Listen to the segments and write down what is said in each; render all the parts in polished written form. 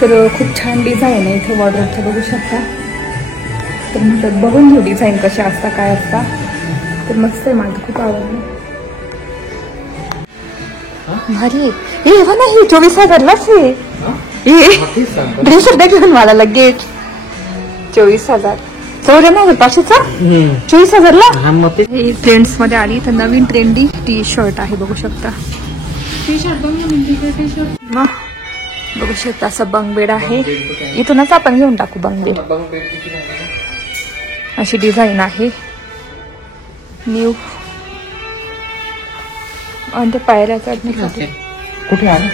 तर खूप छान डिझाईन आहे इथे वॉर्डरोबचं, बघू शकता. तर म्हटलं बघून घेऊ डिझाईन कशा असता काय असता. तर मस्त आहे, मला खूप आवडलं. भारी हे ना, हे 24,000लाच आहे. ड्रेस सुद्धा घेऊन मला लगेच 24,000. 54,500चा 24,000ला. हे ट्रेंड्स मध्ये आली तर नवीन ट्रेंडी टी शर्ट आहे, बघू शकता. टी शर्ट बघू शकता, असं बंगबेड आहे. इथूनच आपण घेऊन टाकू बंगबेड. अशी डिझाईन आहे न्यू. आणि ते पायऱ्या चढण्यासाठी कुठे आहे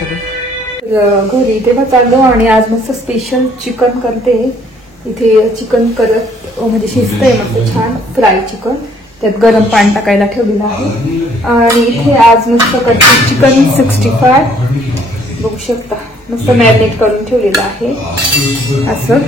घरी तेव्हा चाललो. आणि आज मस्त स्पेशल चिकन करते. इथे चिकन करत म्हणजे शिजतंय मस्त छान फ्राय चिकन. त्यात गरम पाणी टाकायला ठेवलेलं आहे. आणि इथे आज मस्त करते चिकन 65. बघू शकता मस्त मॅरिनेट करून ठेवलेलं आहे असं.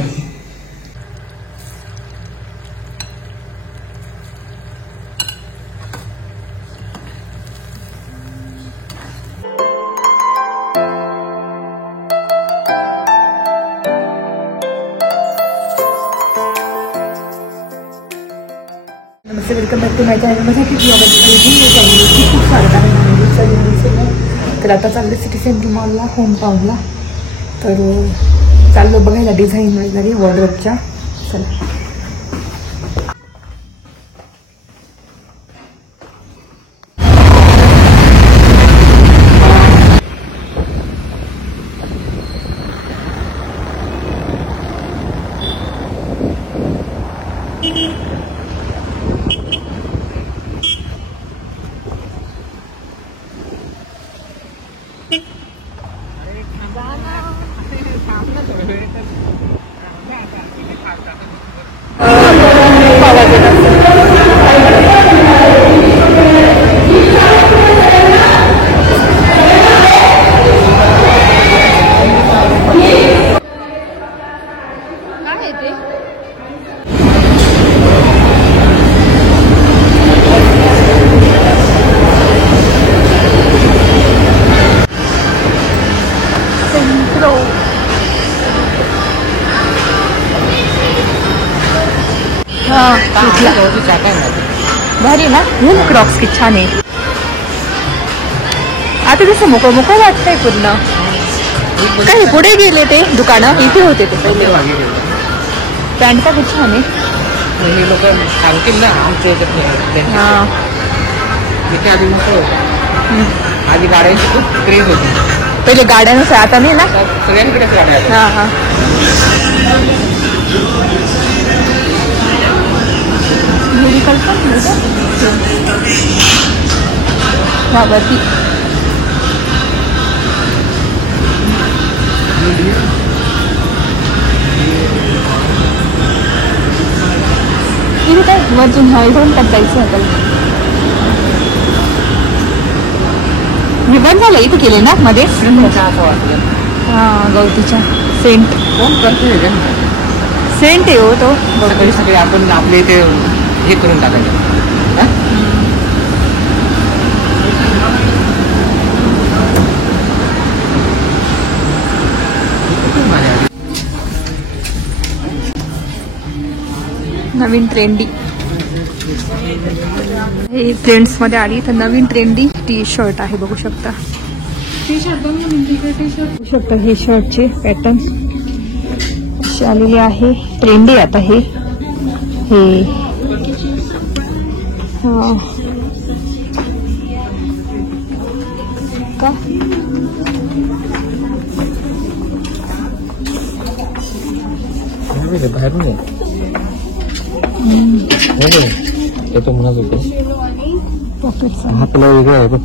नमस्ते, welcome back to my channel. माझ्या खूप स्वागत आहे. तर आता चाललं सिटी सेंटर मॉलला, होम टाऊनला. तर चाललो बघायला डिझाईन वगैरे वॉर्डरोबच्या. चला. भारी ना, क्रॉक्स किती छान आहे. आता कसं मोकळं मोकळं वाटतंय पूर्ण. काही पुढे गेले ते दुकानं, इथे होते ते पहिले. पॅन्ट का किती छान आहे. हे लोक सांगतील ना आमच्या इथे आधी मोकळं होतं. आधी गाड्यांची खूप क्रेज होती. पहिले गाड्यानुसार, आता नाही ना सगळ्यांकडेच गाड्या. हा हा. मेडिकल पण वरती. इथे काय वरतून इकडून पण जायचं होतं. मी बंद झालं इथे केले ना मध्ये. हा गवतीच्या सेंट. कोण करते सेंट आहे हो तो. सगळे आपण आपले इथे हे करून टाकायचं. नवीन ट्रेंडी हे ट्रेंड्स मध्ये आली तर नवीन ट्रेंडी टी शर्ट आहे, बघू शकता. टी शर्ट बघू शकता. हे शर्टचे पॅटर्न असे आलेले आहे. ट्रेंडी आता हे का बाहेरून तो म्हणत होते हा तुला वेगळं आहे बघ.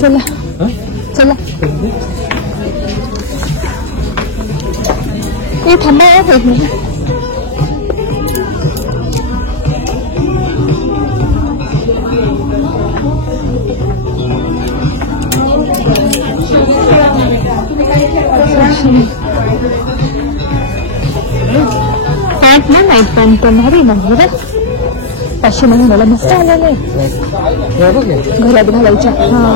चला चला. हे थांबा आहे. पॅन्ट ना नाईट पॅन्ट पण भारी ना. बरं 500 मस्त आलेले घरात घालायच्या. हा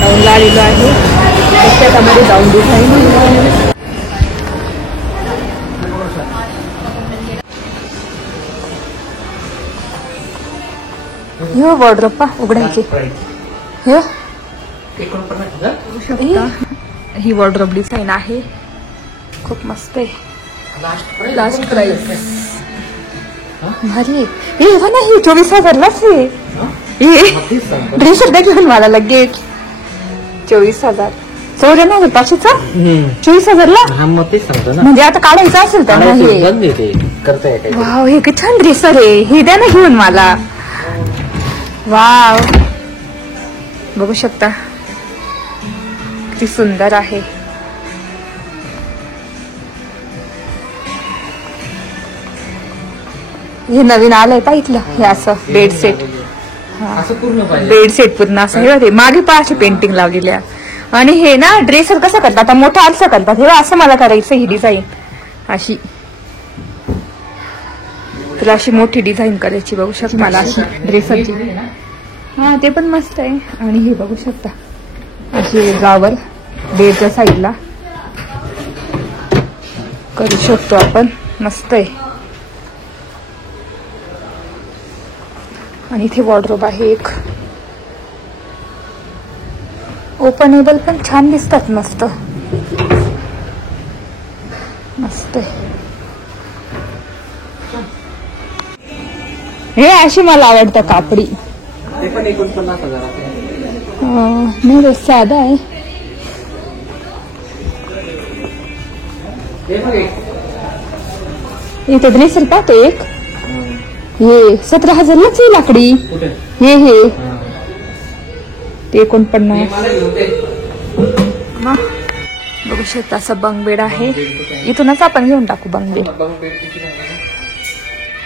जाऊन आलेलो आहे. त्याच्यामध्ये जाऊन डिझाईन हो वॉर्डरोब उघडायची. ही वॉर्डरोब डिझाईन आहे. खूप मस्त आहे. लास्ट प्राइस भारी. हे नाही 24,000लाच आहे. ड्रेस सध्या घेऊन मला लगेच 24,000. 54,500चा 24,000ला. म्हणजे आता काढायचं असेल तर वाव हे किती छान ड्रेसर आहे. हे द्या ना घेऊन मला. वाव बघू शकता किती सुंदर आहे. हे नवीन आलंय पा इथलं. हे असं बेड सेट. बेड सेट पूर्ण असं हे होते. मागे पा अशी पेंटिंग लावलेली आहे. आणि हे ना ड्रेसर कसं करतात आता मोठं असं करतात. हे असं मला करायचं. ही डिझाईन अशी तुला अशी मोठी डिझाईन करायची. बघू शकता मला अशी ड्रेसरची. हा ते पण मस्त आहे. आणि हे बघू शकता अशी गावर बेडच्या साईडला करू शकतो आपण. मस्त आहे. आणि इथे वॉर्डरोब आहे एक. ओपनेबल पण छान दिसतात. मस्त मस्त आहे. हे अशी मला आवडतं कापडी. नाही साधा आहे. इथे ड्रेसर पाहतो एक. हे 17,000लाच आहे लाकडी. हे ते 49. बघू शकता असं बंक बेड आहे. इथूनच आपण घेऊन टाकू बंक बेड.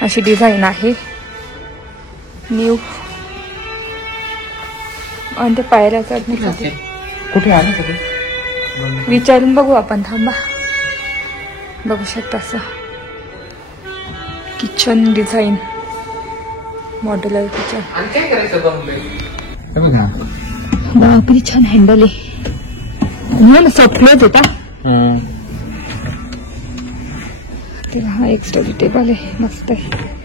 अशी डिझाईन आहे न्यू. आणि ते पायऱ्या चढण्यासाठी कुठे आलं विचारून बघू आपण. थांबा बघू शकता असं किचन डिझाईन. Modular kitchen. बापरे छान हँडल आहे. सॉफ्टवेअर होता. तेव्हा हा एक स्टडी टेबल आहे. मस्त आहे.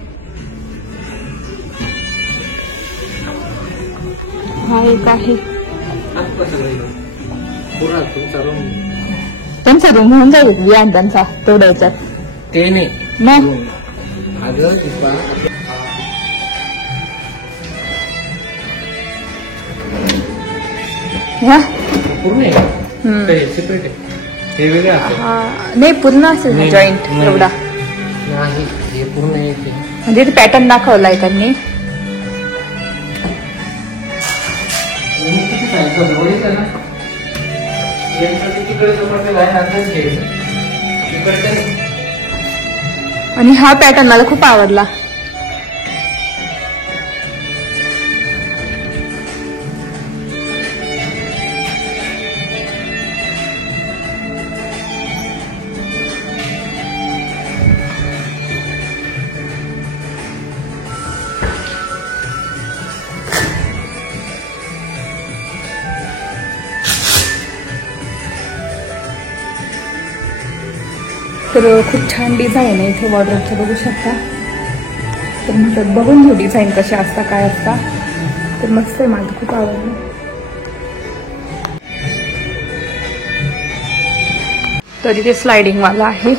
हा एक आहे. त्यांचा रूम होऊन जाईल व्यान त्यांचा तेवढ्या याच्यात. ते नाही मग नाही पूर्ण असेल जॉईंट एवढा. म्हणजे पॅटर्न दाखवलाय त्यांनी. आणि हा पॅटर्न मला खूप आवडला. तर खूप छान डिझाईन आहे इथे वॉर्डरोबचं. बघू शकता. तर म्हटलं बघून घेऊ डिझाईन कशा असता काय असता. तर मस्त आहे. मला खूप आवडलं. तर इथे स्लायडिंग वाला आहे.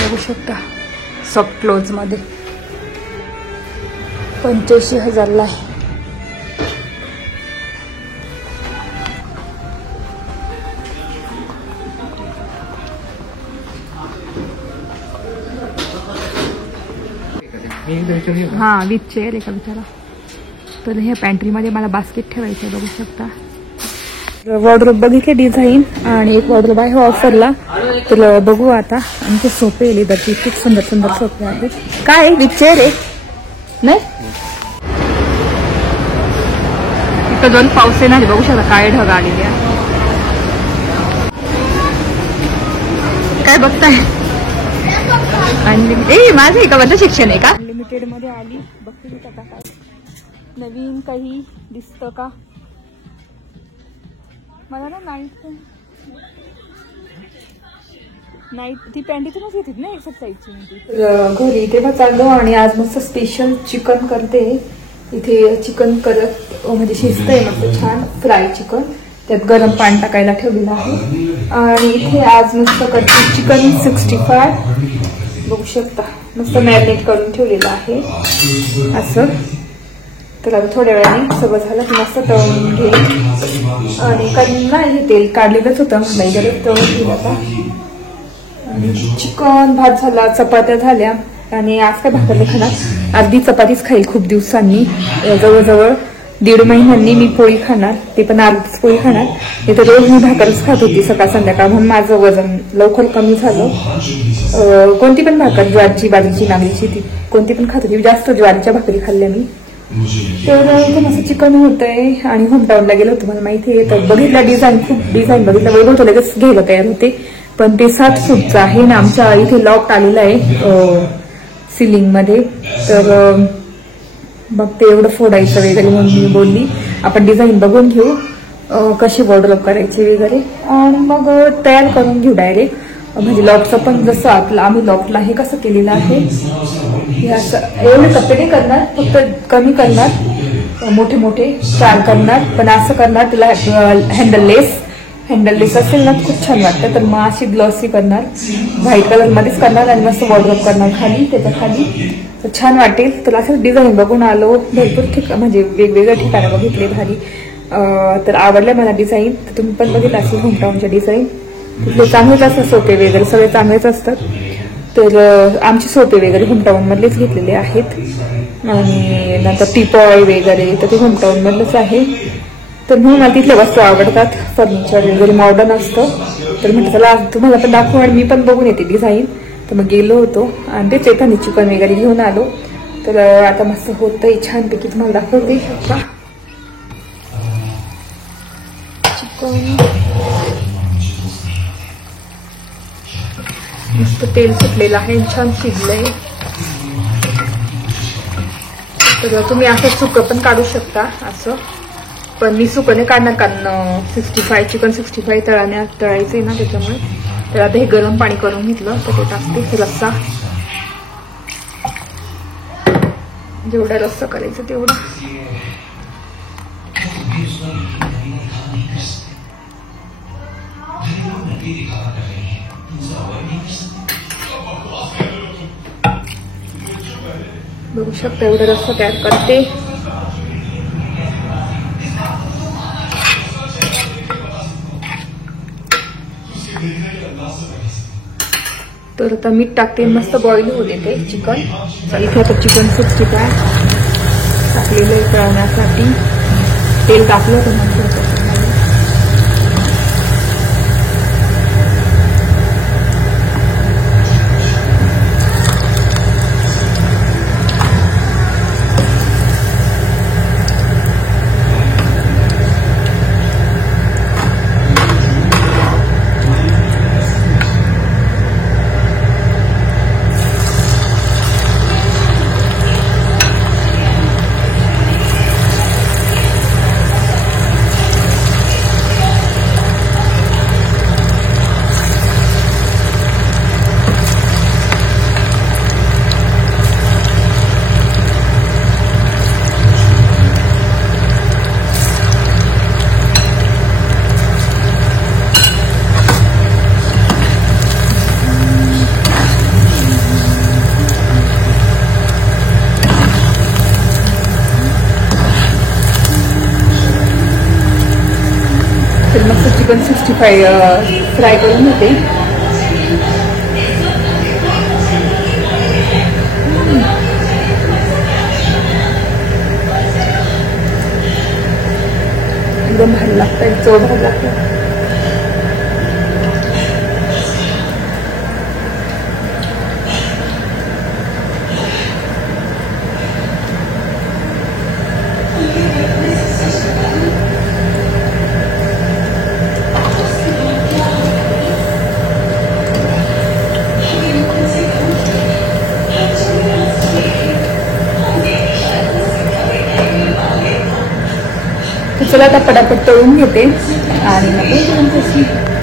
बघू शकता सॉफ्ट क्लोज मध्ये 85,000ला आहे. हा विथ चेअर आहे का विचारा. तर ह्या पॅन्ट्रीमध्ये मला बास्केट ठेवायचं आहे. बघू शकता. वॉर्डरोब बघितले डिझाईन. आणि एक वॉर्डरोब आहे ऑफरला तर बघू आता आमचे सोपे लेदरचे खूप सुंदर सुंदर सोपे आहेत. काय विथ चेअर आहे नाही इथं दोन पाऊस येणार बघू शकता काय ढग आलेले आहे. काय बघताय अनलिमिटेड माझं एका बद्दल शिक्षण आहे का अनलिमिटेड मध्ये आली बघते मी आता काय नवीन काही दिसतं का मला ना नाईट ती पॅन्टीतूनच येते ना एक्सरसाइजची. घरी इथे चाललो आणि आज मस्त स्पेशल चिकन करते. इथे चिकन करत म्हणजे शिजतंय मस्त छान फ्राय चिकन. त्यात गरम पाणी टाकायला ठेवलेलं आहे आणि इथे आज मस्त करते चिकन 65 बघू शकता मस्त मॅरिनेट करून ठेवलेलं आहे असं. तर आता थोड्या वेळाने सगळं झालं की मस्त तळून घेईल आणि काही नाही तेल काढलेलंच होतं मला गरज तळून घेईल आता. आणि चिकन भात झाला चपात्या झाल्या आणि आज काय भाकर नाही खाणार अर्धी चपातीच खाईल खूप दिवसांनी. जवळजवळ 1.5 महिन्यांनी मी पोळी खाणार ते पण अर्धीच पोळी खाणार. नाही तर रोज मी भाकरच खात होती सकाळ संध्याकाळ म्हणून माझं वजन लवकर कमी झालं. कोणती पण भाकर ज्वारीची बाजरीची नागलीची ती कोणती पण खात होती जास्त ज्वारीच्या भाकरी खाल्ल्या मी. तर इथे मस्त चिकन होतंय आणि होमटाऊनला गेलो होतं मला माहिती आहे. तर बघितलं डिझाईन खूप डिझाईन बघितलं वैभव तो लगेच घ्यायला तयार होते पण ते 7 फूटचं आहे ना आमच्या इथे लॉफ्ट आलेलं आहे सिलिंग मध्ये. तर मग ते एवढं फोडायचं वगैरे म्हणून मी बोलली आपण डिझाईन बघून घेऊ कशी वॉर्डरोब करायची वगैरे आणि मग तयार करून घेऊ डायरेक्ट. म्हणजे लॉफ्टचं पण जसं आपलं आम्ही लॉफ्टला हे कसं केलेलं आहे हे असं एवढे कप्पे नाही करणार फक्त कमी करणार मोठे मोठे 4 करणार पण असं करणार तिला हँडललेस असेल ना खूप छान वाटतं. तर मग अशी ग्लॉसी करणार व्हाईट कलर मध्येच करणार आणि मस्त वॉर्डरोब करणार खाली त्याच्या खाली तर छान वाटेल. तर असं डिझाईन बघून आलो भरपूर ठिकाण म्हणजे वेगवेगळ्या ठिकाणं बघितले भारी. तर आवडल्या मला डिझाईन. तर तुम्ही पण बघितलं असेल होमटाऊनच्या डिझाईन तिथले चांगलेच असतात सोपे वगैरे सगळे चांगलेच असतात. तर आमचे सोपे वगैरे होमटाऊन मधलेच घेतलेले आहेत आणि नंतर टीपॉय वगैरे तर ते होमटाऊन मधलंच आहे. तर म्हणून मला तिथल्या वस्तू आवडतात फर्निचर वगैरे मॉडर्न असतं. तर म्हटलं चला तुम्हाला पण दाखवू आणि मी पण बघून येते डिझाईन. तर मग गेलो होतो आणि तेच येताना चिकन वगैरे घेऊन आलो. तर आता मस्त होतंय छानपैकी तुम्हाला दाखवते. चिकन मस्त तेल सुटलेलं आहे छान शिजलंय. तर तुम्ही असं सुकं पण काढू शकता असं पण मी सुकं नाही काढणार कारण 65 चिकन 65 तळायचंय ना त्याच्यामुळे. तर आता हे गरम पाणी करून घेतलं तर ते टाकते रस्सा जेवढा रस्सा करायचं तेवढा. बघू शकता एवढा रस्सा तयार करते. तर आता मीठ टाकते मस्त बॉईल होऊ देते चिकन. इथे आता चिकन 65 टाकलेलं आहे तळण्यासाठी. तेल टाकलं तर चिकन 65 फ्राय करून होते. एकदम भारी लागतं चव भारी लागतं. तर चला आता पटापट तळून घेते आणि मग